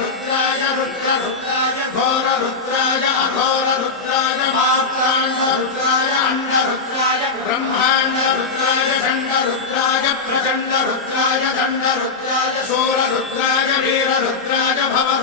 रुद्राय रुद्ररुद्राय घोररुद्राय अघोररुद्राय मात्राण्डरुद्राय अण्डरुद्राय ब्रह्माण्डरुद्राय चण्डरुद्राय प्रचण्डरुद्राय दण्डरुद्राय शूररुद्राय वीररुद्राय भव